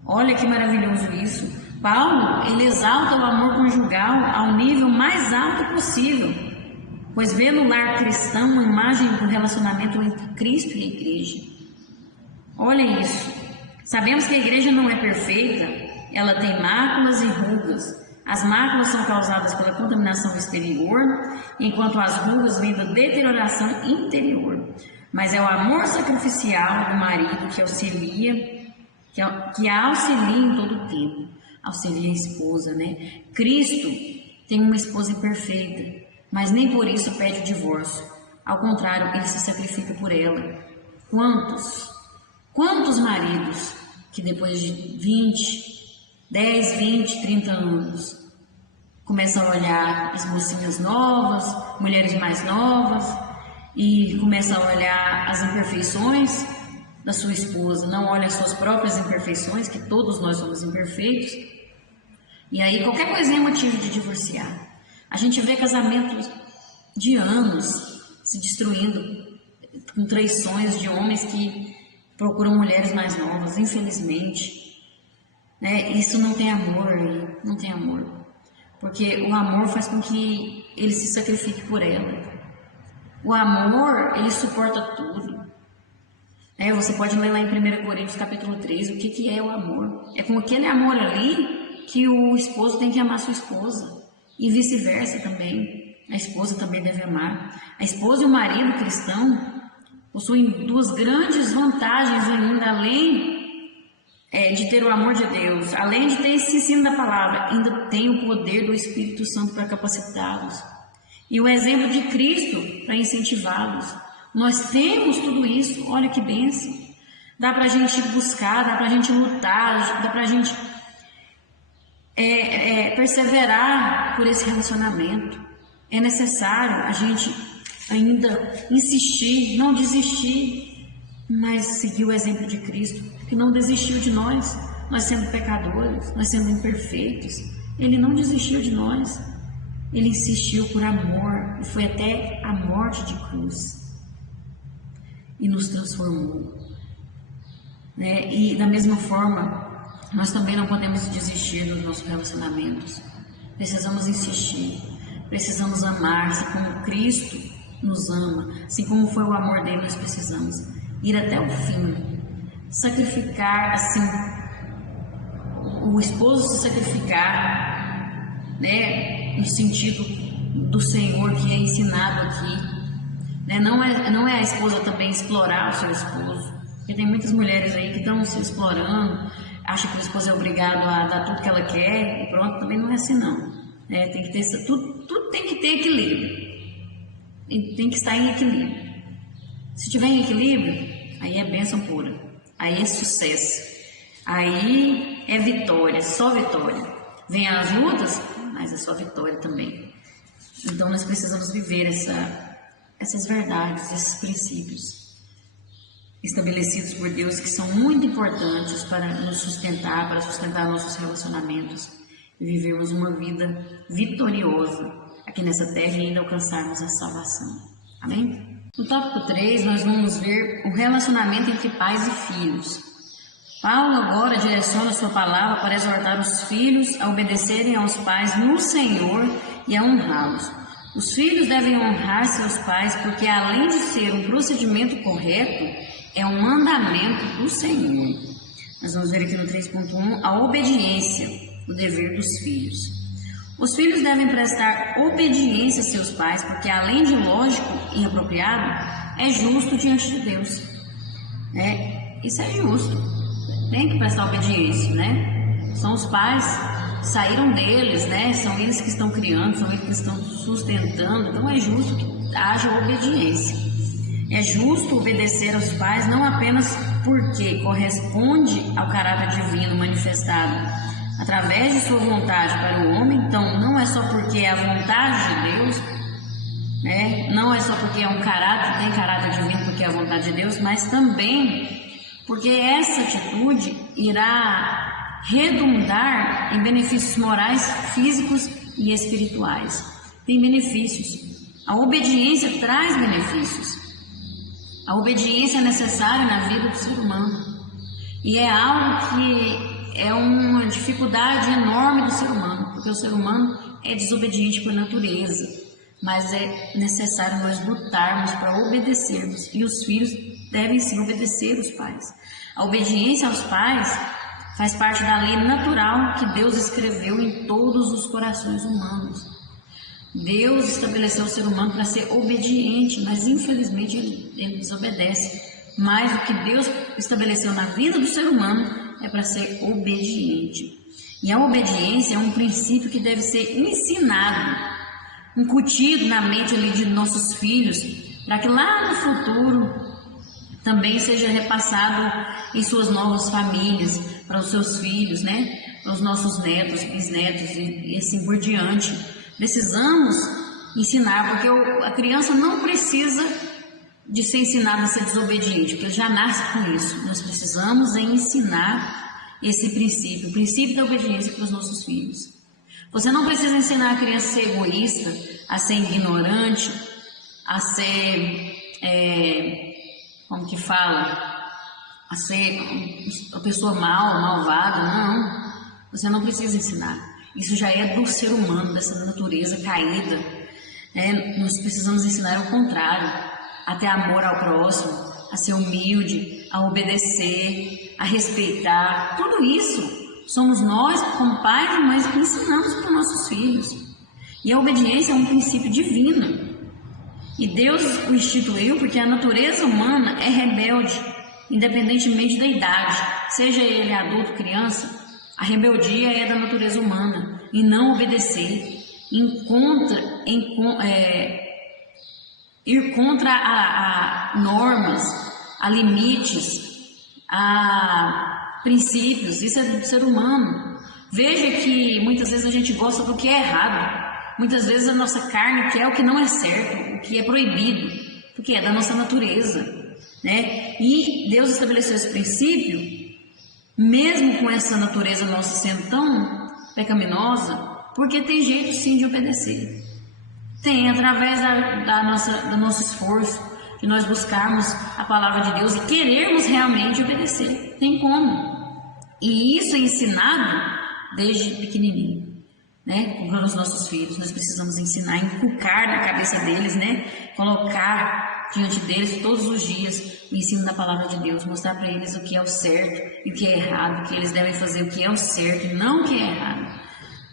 Olha que maravilhoso isso. Paulo, ele exalta o amor conjugal ao nível mais alto possível, pois vê no lar cristão uma imagem do relacionamento entre Cristo e a igreja. Olha isso. Sabemos que a igreja não é perfeita, ela tem máculas e rugas. As máculas são causadas pela contaminação exterior, enquanto as rugas vêm da deterioração interior. Mas é o amor sacrificial do marido que a auxilia em todo o tempo. Auxilia a esposa, né? Cristo tem uma esposa imperfeita, mas nem por isso pede o divórcio. Ao contrário, ele se sacrifica por ela. Quantos maridos que depois de 10, 20, 30 anos começam a olhar as mocinhas novas, mulheres mais novas e começam a olhar as imperfeições da sua esposa, não olha as suas próprias imperfeições, que todos nós somos imperfeitos, e aí qualquer coisinha é motivo de divorciar. A gente vê casamentos de anos se destruindo com traições de homens que procuram mulheres mais novas, infelizmente, né? Isso não tem amor, não tem amor, porque o amor faz com que ele se sacrifique por ela. O amor, ele suporta tudo. Você pode ler lá em 1 Coríntios capítulo 3, o que é o amor. É com aquele amor ali que o esposo tem que amar sua esposa, e vice-versa também. A esposa também deve amar. A esposa e o marido cristão possuem duas grandes vantagens ainda, além de ter o amor de Deus, além de ter esse ensino da palavra, ainda tem o poder do Espírito Santo para capacitá-los, e o exemplo de Cristo para incentivá-los. Nós temos tudo isso, olha que bênção. Dá para a gente buscar, dá para a gente lutar, dá para a gente perseverar por esse relacionamento. É necessário a gente ainda insistir, não desistir, mas seguir o exemplo de Cristo, que não desistiu de nós sendo pecadores, nós sendo imperfeitos. Ele não desistiu de nós, ele insistiu por amor e foi até a morte de cruz e nos transformou, né? E da mesma forma, nós também não podemos desistir dos nossos relacionamentos. Precisamos insistir, precisamos amar, assim como Cristo nos ama, assim como foi o amor dele, nós precisamos ir até o fim, sacrificar, assim, o esposo se sacrificar, né, no sentido do Senhor que é ensinado aqui, né? Não é a esposa também explorar o seu esposo, porque tem muitas mulheres aí que estão se explorando, acham que o esposo é obrigado a dar tudo que ela quer e pronto. Também não é assim não, né? Tem que ter tudo tem que ter equilíbrio, tem que estar em equilíbrio. Se tiver em equilíbrio, aí é bênção pura, aí é sucesso, aí é vitória, só vitória. Vem as lutas, mas é só vitória também. Então nós precisamos viver essas verdades, esses princípios estabelecidos por Deus, que são muito importantes para nos sustentar, para sustentar nossos relacionamentos e vivermos uma vida vitoriosa aqui nessa terra e ainda alcançarmos a salvação. Amém? No tópico 3, nós vamos ver o relacionamento entre pais e filhos. Paulo agora direciona sua palavra para exortar os filhos a obedecerem aos pais no Senhor e a honrá-los. Os filhos devem honrar seus pais porque, além de ser um procedimento correto, é um mandamento do Senhor. Nós vamos ver aqui no 3.1 a obediência, o dever dos filhos. Os filhos devem prestar obediência a seus pais porque, além de lógico e apropriado, é justo diante de Deus. Isso é justo. Tem que prestar obediência, São os pais, saíram deles, São eles que estão criando, são eles que estão sustentando, então é justo que haja obediência. É justo obedecer aos pais não apenas porque corresponde ao caráter divino manifestado através de sua vontade para o homem, então não é só porque é a vontade de Deus, não é só porque é um caráter, tem caráter divino porque é a vontade de Deus, mas também porque essa atitude irá redundar em benefícios morais, físicos e espirituais. Tem benefícios. A obediência traz benefícios. A obediência é necessária na vida do ser humano. E é algo que é uma dificuldade enorme do ser humano, porque o ser humano é desobediente por natureza. Mas é necessário nós lutarmos para obedecermos. E os filhos devem sim obedecer os pais. A obediência aos pais faz parte da lei natural que Deus escreveu em todos os corações humanos. Deus estabeleceu o ser humano para ser obediente, mas infelizmente ele desobedece. Mas o que Deus estabeleceu na vida do ser humano é para ser obediente. E a obediência é um princípio que deve ser ensinado, incutido na mente ali de nossos filhos, para que lá no futuro também seja repassado em suas novas famílias, para os seus filhos, para os nossos netos, bisnetos e assim por diante. Precisamos ensinar, porque a criança não precisa de ser ensinada a ser desobediente, porque já nasce com isso. Nós precisamos ensinar esse princípio, o princípio da obediência para os nossos filhos. Você não precisa ensinar a criança a ser egoísta, a ser ignorante, a ser... como que fala, a ser uma pessoa malvada, não. Você não precisa ensinar. Isso já é do ser humano, dessa natureza caída. Nós precisamos ensinar o contrário, a ter amor ao próximo, a ser humilde, a obedecer, a respeitar. Tudo isso somos nós, como pais e mães, que ensinamos para os nossos filhos. E a obediência é um princípio divino. E Deus o instituiu porque a natureza humana é rebelde, independentemente da idade, seja ele adulto, criança. A rebeldia é da natureza humana e não obedecer, ir contra a normas, a limites, a princípios. Isso é do ser humano. Veja que muitas vezes a gente gosta do que é errado. Muitas vezes a nossa carne quer o que não é certo, o que é proibido, porque é da nossa natureza, E Deus estabeleceu esse princípio, mesmo com essa natureza nossa sendo tão pecaminosa, porque tem jeito sim de obedecer. Tem, através do nosso esforço, de nós buscarmos a palavra de Deus e querermos realmente obedecer. Tem como. E isso é ensinado desde pequenininho. Com os nossos filhos, nós precisamos ensinar, inculcar na cabeça deles, colocar diante deles todos os dias o ensino da palavra de Deus, mostrar para eles o que é o certo e o que é errado, que eles devem fazer o que é o certo e não o que é errado.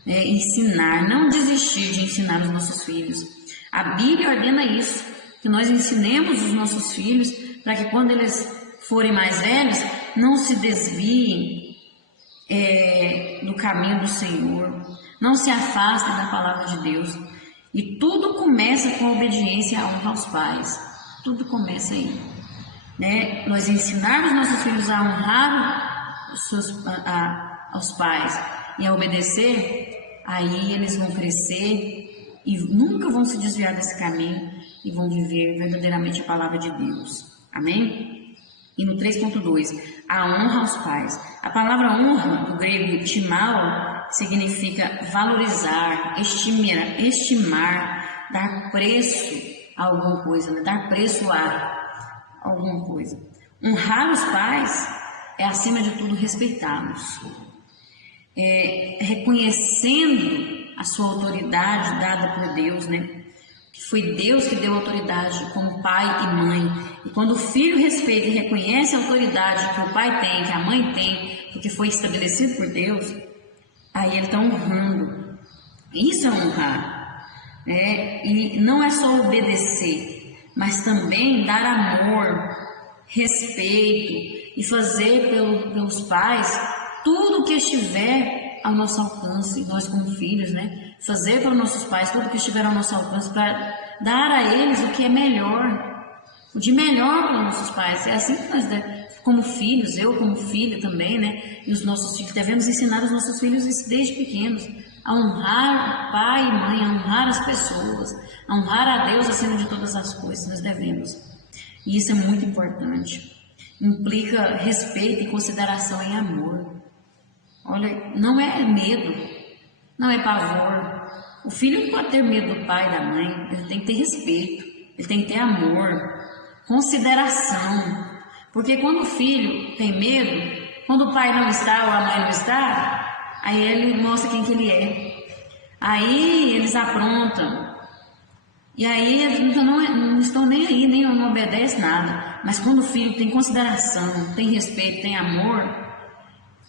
Ensinar, não desistir de ensinar os nossos filhos. A Bíblia ordena isso, que nós ensinemos os nossos filhos para que quando eles forem mais velhos, não se desviem do caminho do Senhor, não se afastem da palavra de Deus. E tudo começa com a obediência e a honra aos pais. Tudo começa aí. Nós ensinarmos nossos filhos a honrar aos pais e a obedecer, aí eles vão crescer e nunca vão se desviar desse caminho e vão viver verdadeiramente a palavra de Deus. Amém? E no 3.2, a honra aos pais. A palavra honra, do grego timao, significa valorizar, estimar, dar preço alguma coisa, né? Dar preço a alguma coisa. Honrar os pais é, acima de tudo, respeitá-los. Reconhecendo a sua autoridade dada por Deus, né? Que foi Deus que deu autoridade como pai e mãe. E quando o filho respeita e reconhece a autoridade que o pai tem, que a mãe tem, porque foi estabelecido por Deus, aí ele está honrando. Isso é honrar, né? E não é só obedecer, mas também dar amor, respeito e fazer pelos pais tudo o que estiver ao nosso alcance, nós como filhos, né? Fazer para os nossos pais tudo o que estiver ao nosso alcance para dar a eles o que é melhor, o de melhor para os nossos pais. É assim que nós, como filhos, eu como filha também, né? E os nossos filhos, devemos ensinar os nossos filhos isso desde pequenos, a honrar pai e mãe, a honrar as pessoas, a honrar a Deus acima de todas as coisas, nós devemos. E isso é muito importante. Implica respeito e consideração em amor. Olha, não é medo, não é pavor. O filho não pode ter medo do pai e da mãe, ele tem que ter respeito, ele tem que ter amor, consideração. Porque quando o filho tem medo, quando o pai não está ou a mãe não está, aí ele mostra quem que ele é. Aí eles aprontam. E aí eles não estão nem aí, nem não obedecem nada. Mas quando o filho tem consideração, tem respeito, tem amor,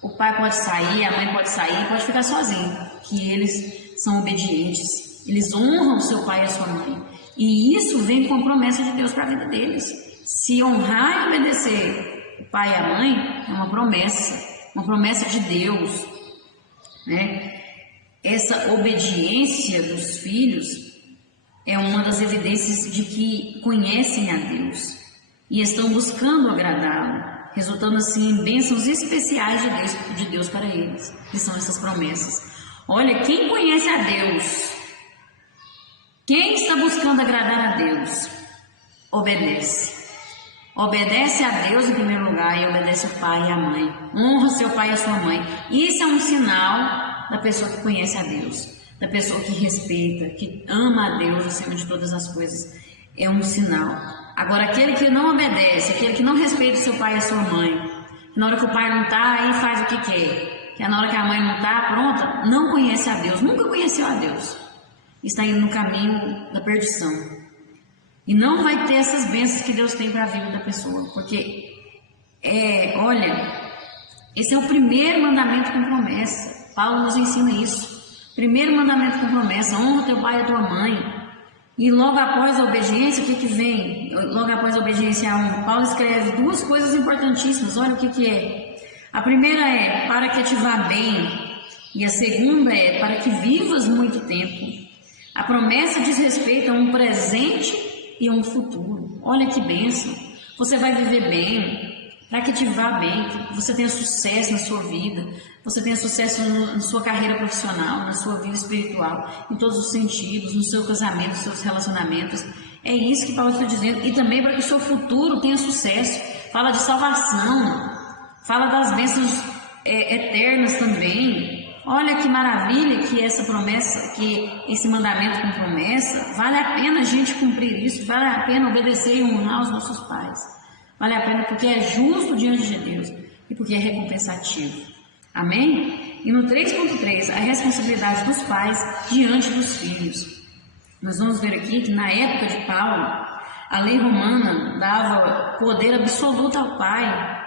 o pai pode sair, a mãe pode sair, pode ficar sozinho, que eles são obedientes, eles honram o seu pai e a sua mãe. E isso vem com a promessa de Deus para a vida deles. Se honrar e obedecer o pai e a mãe é uma promessa de Deus, né? Essa obediência dos filhos é uma das evidências de que conhecem a Deus e estão buscando agradá-lo, resultando assim em bênçãos especiais de Deus para eles, que são essas promessas. Olha, quem conhece a Deus, quem está buscando agradar a Deus, obedece. Obedece a Deus em primeiro lugar e obedece o pai e a mãe. Honra seu pai e a sua mãe. Isso é um sinal da pessoa que conhece a Deus, da pessoa que respeita, que ama a Deus acima de todas as coisas. É um sinal. Agora, aquele que não obedece, aquele que não respeita o seu pai e a sua mãe, que na hora que o pai não está, aí faz o que quer, que na hora que a mãe não está, pronta, não conhece a Deus, nunca conheceu a Deus, está indo no caminho da perdição. E não vai ter essas bênçãos que Deus tem para a vida da pessoa, porque, olha, esse é o primeiro mandamento com promessa. Paulo nos ensina isso. Primeiro mandamento com promessa: honra teu pai e a tua mãe. E logo após a obediência, o que vem? Logo após a obediência a honra, Paulo escreve duas coisas importantíssimas. Olha o que é. A primeira é para que te vá bem, e a segunda é para que vivas muito tempo. A promessa diz respeito a um presente e a um futuro. Olha que bênção. Você vai viver bem, para que te vá bem, que você tenha sucesso na sua vida, você tenha sucesso na sua carreira profissional, na sua vida espiritual, em todos os sentidos, no seu casamento, nos seus relacionamentos. É isso que Paulo está dizendo. E também para que o seu futuro tenha sucesso. Fala de salvação, fala das bênçãos eternas também. Olha que maravilha que essa promessa, que esse mandamento com promessa, vale a pena a gente cumprir isso, vale a pena obedecer e honrar os nossos pais. Vale a pena porque é justo diante de Deus e porque é recompensativo. Amém? E no 3.3, a responsabilidade dos pais diante dos filhos. Nós vamos ver aqui que na época de Paulo, a lei romana dava poder absoluto ao pai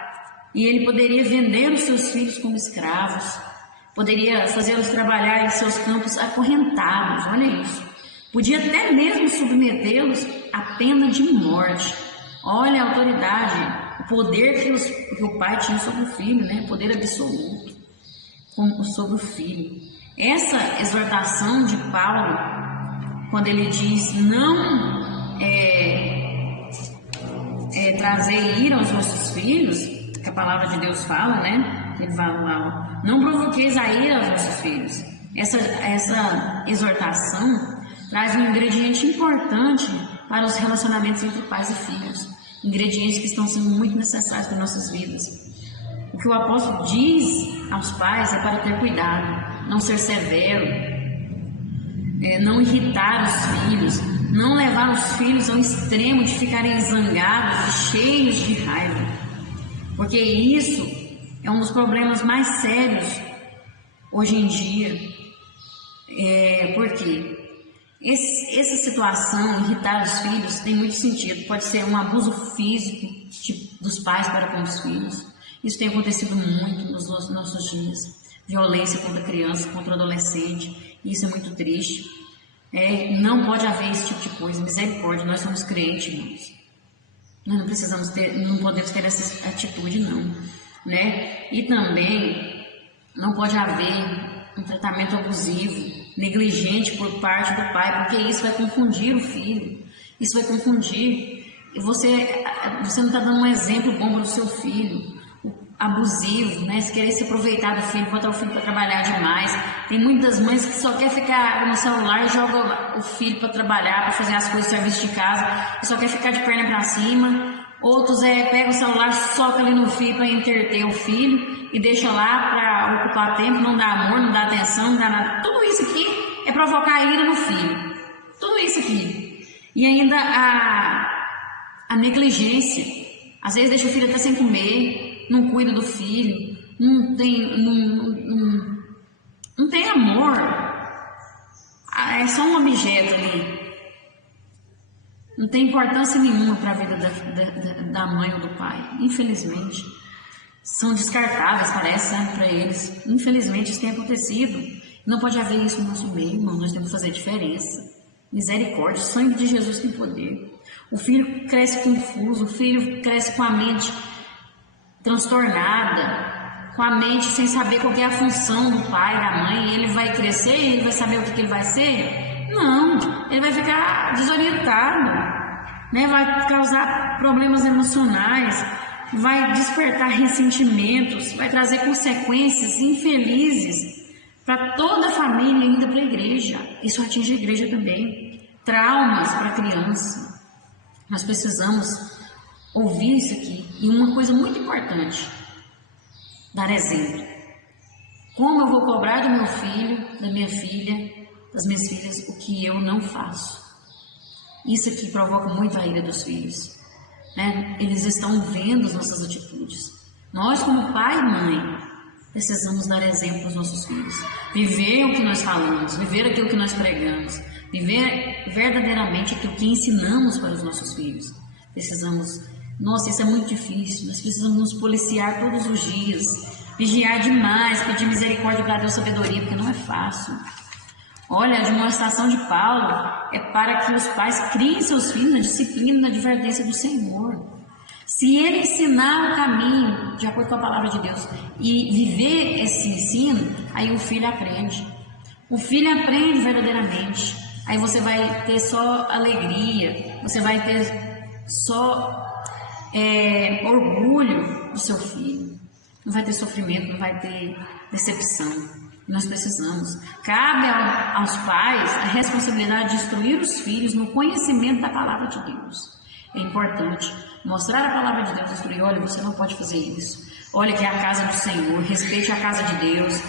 e ele poderia vender os seus filhos como escravos, poderia fazê-los trabalhar em seus campos acorrentados, olha isso. Podia até mesmo submetê-los à pena de morte. Olha a autoridade, o poder que o pai tinha sobre o filho, né? Poder absoluto sobre o filho. Essa exortação de Paulo, quando ele diz não trazer ira aos vossos filhos, que a palavra de Deus fala, né? Ele fala lá, não provoqueis a ira aos vossos filhos. Essa exortação traz um ingrediente importante para os relacionamentos entre pais e filhos, ingredientes que estão sendo muito necessários para nossas vidas. O que o apóstolo diz aos pais é para ter cuidado, não ser severo, não irritar os filhos, Não levar os filhos ao extremo de ficarem zangados e cheios de raiva, porque isso é um dos problemas mais sérios hoje em dia. Porque essa situação, irritar os filhos, tem muito sentido. Pode ser um abuso físico dos pais para com os filhos. Isso tem acontecido muito nos nossos dias. Violência contra a criança, contra o adolescente. Isso é muito triste. Não pode haver esse tipo de coisa. Misericórdia, nós somos crentes, irmãos. Nós não precisamos não podemos ter essa atitude, não. Né? E também não pode haver um tratamento abusivo, negligente por parte do pai, porque isso vai confundir o filho. Isso vai confundir. E você não está dando um exemplo bom para o seu filho. Abusivo, né? Se querer se aproveitar do filho, botar o filho para trabalhar demais. Tem muitas mães que só quer ficar no celular e joga o filho para trabalhar, para fazer as coisas, serviço de casa, e só quer ficar de perna para cima. Outros pega o celular, soca ali no filho para entreter o filho e deixa lá para ocupar tempo, não dá amor, não dá atenção, não dá nada. Tudo isso aqui é provocar a ira no filho. Tudo isso aqui. E ainda a negligência. Às vezes deixa o filho até sem comer, não cuida do filho, não tem amor. É só um objeto ali. Não tem importância nenhuma para a vida da mãe ou do pai. Infelizmente. São descartáveis, parece, né, para eles. Infelizmente isso tem acontecido. Não pode haver isso no nosso meio, irmão. Nós temos que fazer diferença. Misericórdia, o sangue de Jesus tem poder. O filho cresce confuso, o filho cresce com a mente transtornada, com a mente sem saber qual é a função do pai, da mãe. E ele vai crescer e ele vai saber o que ele vai ser? Não, ele vai ficar desorientado, né? Vai causar problemas emocionais, vai despertar ressentimentos, vai trazer consequências infelizes para toda a família e ainda para a igreja. Isso atinge a igreja também. Traumas para a criança. Nós precisamos ouvir isso aqui. E uma coisa muito importante, dar exemplo. Como eu vou cobrar do meu filho, da minha filha, das minhas filhas, o que eu não faço? Isso aqui provoca muito a ira dos filhos, né? Eles estão vendo as nossas atitudes. Nós, como pai e mãe, precisamos dar exemplo aos nossos filhos. Viver o que nós falamos, viver aquilo que nós pregamos, viver verdadeiramente aquilo que ensinamos para os nossos filhos. Precisamos, nossa, isso é muito difícil, nós precisamos nos policiar todos os dias, vigiar demais, pedir misericórdia para Deus, sabedoria, porque não é fácil. Olha, a demonstração de Paulo é para que os pais criem seus filhos na disciplina e na advertência do Senhor. Se ele ensinar o caminho de acordo com a palavra de Deus e viver esse ensino, aí o filho aprende. O filho aprende verdadeiramente. Aí você vai ter só alegria, você vai ter só orgulho do seu filho. Não vai ter sofrimento, não vai ter decepção. Nós precisamos. Cabe aos pais a responsabilidade de instruir os filhos no conhecimento da palavra de Deus. É importante mostrar a palavra de Deus, instruir. Olha, você não pode fazer isso. Olha que é a casa do Senhor, respeite a casa de Deus.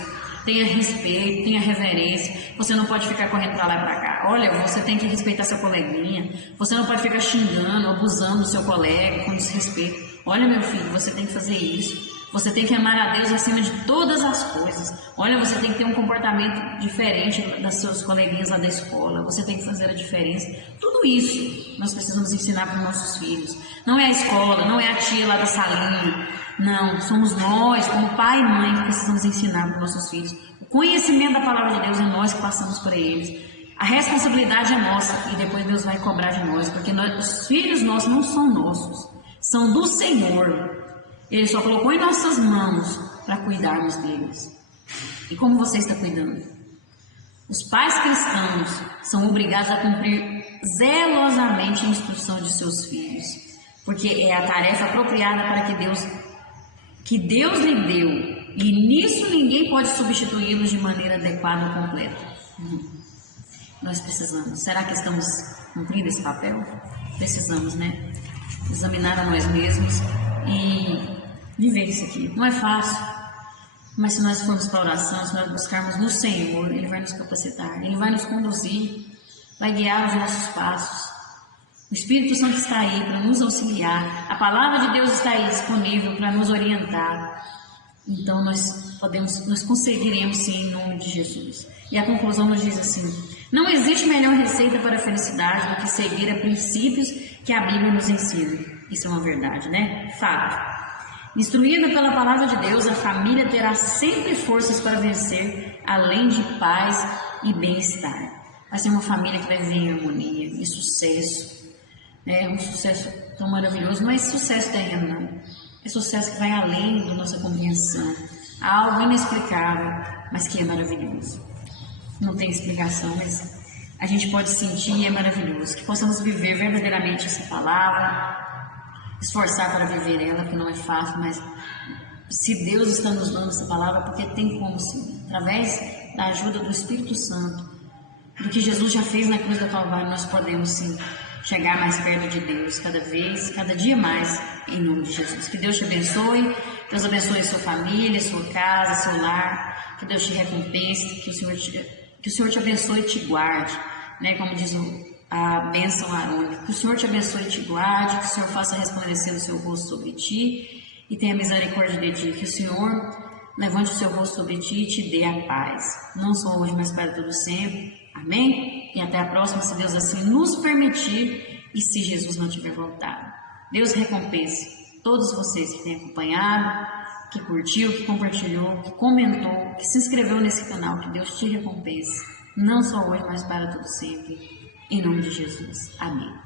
Tenha respeito, tenha reverência. Você não pode ficar correndo para lá e para cá. Olha, você tem que respeitar seu coleguinha. Você não pode ficar xingando, abusando do seu colega com desrespeito. Olha, meu filho, você tem que fazer isso. Você tem que amar a Deus acima de todas as coisas. Olha, você tem que ter um comportamento diferente das seus coleguinhas lá da escola. Você tem que fazer a diferença. Tudo isso nós precisamos ensinar para os nossos filhos. Não é a escola, não é a tia lá da salinha. Não, somos nós, como pai e mãe, que precisamos ensinar para os nossos filhos. O conhecimento da palavra de Deus é nós que passamos para eles. A responsabilidade é nossa e depois Deus vai cobrar de nós, porque os filhos nossos não são nossos, são do Senhor. Ele só colocou em nossas mãos para cuidarmos deles. E como você está cuidando? Os pais cristãos são obrigados a cumprir zelosamente a instrução de seus filhos, porque é a tarefa apropriada para que Deus lhe deu, e nisso ninguém pode substituí-los de maneira adequada ou completa. Nós precisamos. Será que estamos cumprindo esse papel? Precisamos, né? Examinar a nós mesmos e viver isso aqui. Não é fácil, mas se nós formos para a oração, se nós buscarmos no Senhor, Ele vai nos capacitar, Ele vai nos conduzir. vai guiar os nossos passos. O Espírito Santo está aí para nos auxiliar, a palavra de Deus está aí disponível para nos orientar. Então nós conseguiremos sim, em nome de Jesus. E a conclusão nos diz assim: não existe melhor receita para a felicidade do que seguir a princípios que a Bíblia nos ensina. Isso é uma verdade, né? Fato. Instruída pela palavra de Deus, a família terá sempre forças para vencer, além de paz e bem-estar. Vai ser uma família que vai viver em harmonia e sucesso. É um sucesso tão maravilhoso, não é sucesso terreno, não. É sucesso que vai além da nossa compreensão. Algo inexplicável, mas que é maravilhoso. Não tem explicação, mas a gente pode sentir e é maravilhoso. Que possamos viver verdadeiramente essa palavra, esforçar para viver ela, que não é fácil, mas se Deus está nos dando essa palavra, porque tem como sim. Através da ajuda do Espírito Santo, do que Jesus já fez na cruz do Calvário, nós podemos sim chegar mais perto de Deus, cada dia mais, em nome de Jesus. Que Deus te abençoe, Deus abençoe a sua família, a sua casa, seu lar, que Deus te recompense, que o Senhor te abençoe e te guarde, né? Como diz a bênção arônica, que o Senhor te abençoe e te guarde, que o Senhor faça resplandecer o seu rosto sobre ti e tenha misericórdia de ti, que o Senhor levante o seu rosto sobre ti e te dê a paz, não só hoje, mas para todo sempre. Amém? E até a próxima, se Deus assim nos permitir e se Jesus não tiver voltado. Deus recompense todos vocês que têm acompanhado, que curtiu, que compartilhou, que comentou, que se inscreveu nesse canal. Que Deus te recompense, não só hoje, mas para todo sempre. Em nome de Jesus. Amém.